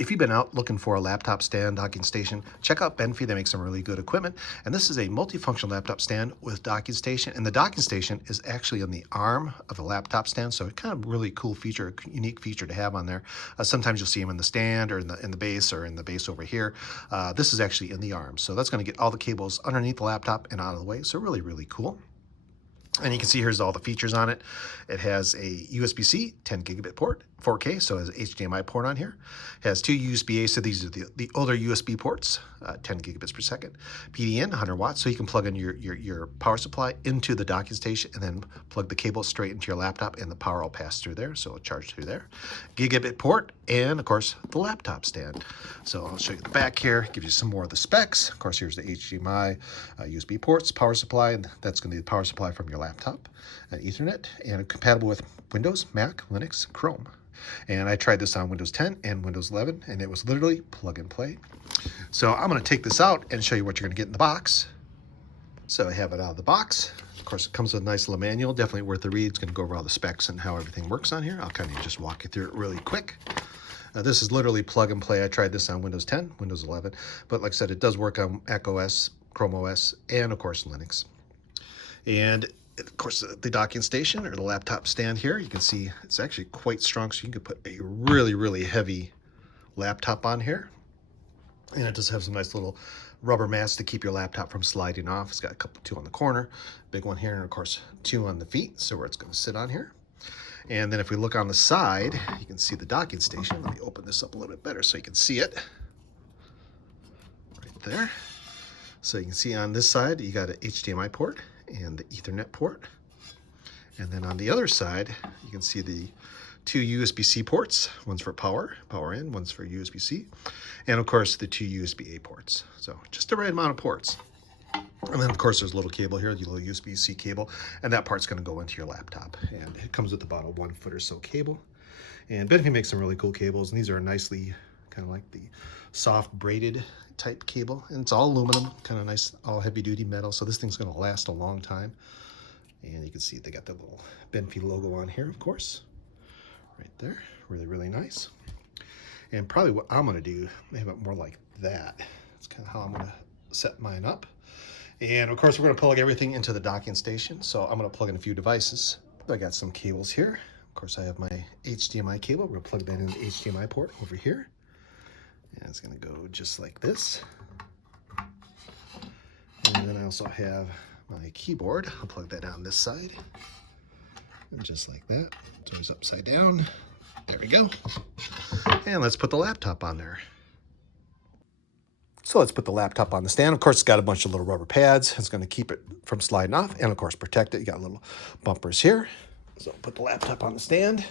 if you've been out looking for a laptop stand docking station, check out BENFEI. They make some really good equipment. And this is a multifunctional laptop stand with docking station. And the docking station is actually on the arm of the laptop stand. So kind of really cool feature, unique feature to have on there. Sometimes you'll see them in the stand or in the base or in the base over here. This is actually in the arm. So that's going to get all the cables underneath the laptop and out of the way. So really, really cool. And you can see here's all the features on it. It has a USB-C 10 gigabit port, 4K, so it has an HDMI port on here. It has two USB-A, so these are the older USB ports, 10 gigabits per second. PDN, 100 watts, so you can plug in your power supply into the docking station and then plug the cable straight into your laptop, and the power will pass through there, so it'll charge through there. Gigabit port, and of course, the laptop stand. So I'll show you the back here, give you some more of the specs. Of course, here's the HDMI, USB ports, power supply, and that's going to be the power supply from your laptop, Ethernet, and compatible with Windows, Mac, Linux, Chrome. And I tried this on Windows 10 and Windows 11, and it was literally plug and play. So I'm going to take this out and show you what you're going to get in the box. So I have it out of the box. Of course, it comes with a nice little manual, definitely worth the read. It's going to go over all the specs and how everything works on here. I'll kind of just walk you through it really quick. This is literally plug and play. I tried this on Windows 10, Windows 11, but like I said, it does work on Mac OS, Chrome OS, and of course Linux. And of course, the docking station or the laptop stand here, you can see it's actually quite strong, so you can put a really, really heavy laptop on here. And it does have some nice little rubber mats to keep your laptop from sliding off. It's got two on the corner, big one here, and of course, two on the feet, so where it's going to sit on here. And then if we look on the side, you can see the docking station. Let me open this up a little bit better so you can see it. Right there. So you can see on this side, you got an HDMI port and the Ethernet port. And then on the other side, you can see the two USB-C ports. One's for power in, one's for USB-C. And of course, the two USB-A ports. So just the right amount of ports. And then of course, there's a little cable here, the little USB-C cable, and that part's gonna go into your laptop. And it comes with about a 1 foot or so cable. And BENFEI makes some really cool cables, and these are nicely kind of like the soft braided type cable, and it's all aluminum, kind of nice, all heavy duty metal, so this thing's going to last a long time. And you can see they got the little BENFEI logo on here, of course, right there. Really, really nice. And probably what I'm going to do, have it more like that. That's kind of how I'm going to set mine up. And of course, we're going to plug everything into the docking station, so I'm going to plug in a few devices. I got some cables here. Of course, I have my HDMI cable. We're going to plug that in the HDMI port over here. And it's going to go just like this. And then I also have my keyboard. I'll plug that down this side. And just like that. So it's upside down. There we go. And let's put the laptop on there. So let's put the laptop on the stand. Of course, it's got a bunch of little rubber pads. It's going to keep it from sliding off and, of course, protect it. You got little bumpers here. So put the laptop on the stand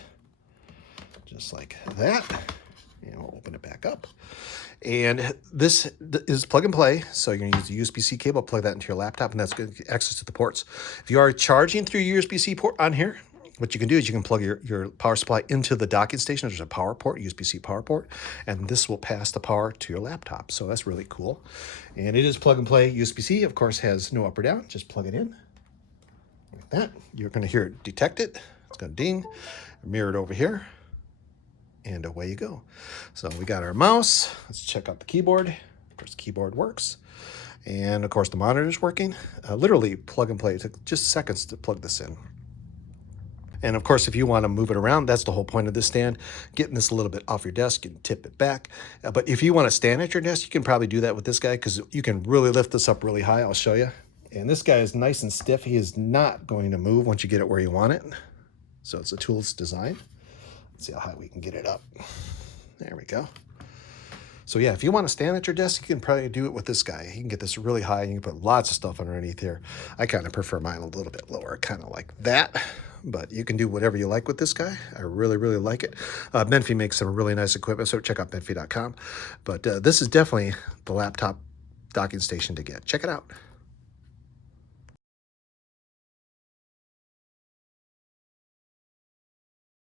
just like that. And we'll open it back up. And this is plug and play. So you're going to use the USB-C cable, plug that into your laptop, and that's going to get access to the ports. If you are charging through your USB-C port on here, what you can do is you can plug your power supply into the docking station. There's a power port, USB-C power port, and this will pass the power to your laptop. So that's really cool. And it is plug and play. USB-C, of course, has no up or down. Just plug it in like that. You're going to hear it detect it. It's going to ding, mirror it over here. And away you go. So we got our mouse. Let's check out the keyboard. Of course, the keyboard works. And of course, the monitor is working. Literally plug and play. It took just seconds to plug this in. And of course, if you want to move it around, that's the whole point of this stand. Getting this a little bit off your desk and tip it back. But if you want to stand at your desk, you can probably do that with this guy because you can really lift this up really high. I'll show you. And this guy is nice and stiff. He is not going to move once you get it where you want it. So it's a tool's design. See how high we can get it up. There we go. So yeah, if you want to stand at your desk, you can probably do it with this guy. You can get this really high and you can put lots of stuff underneath here. I kind of prefer mine a little bit lower, kind of like that. But you can do whatever you like with this guy. I really, really like it. BENFEI makes some really nice equipment, so check out benfei.com. But this is definitely the laptop docking station to get. Check it out.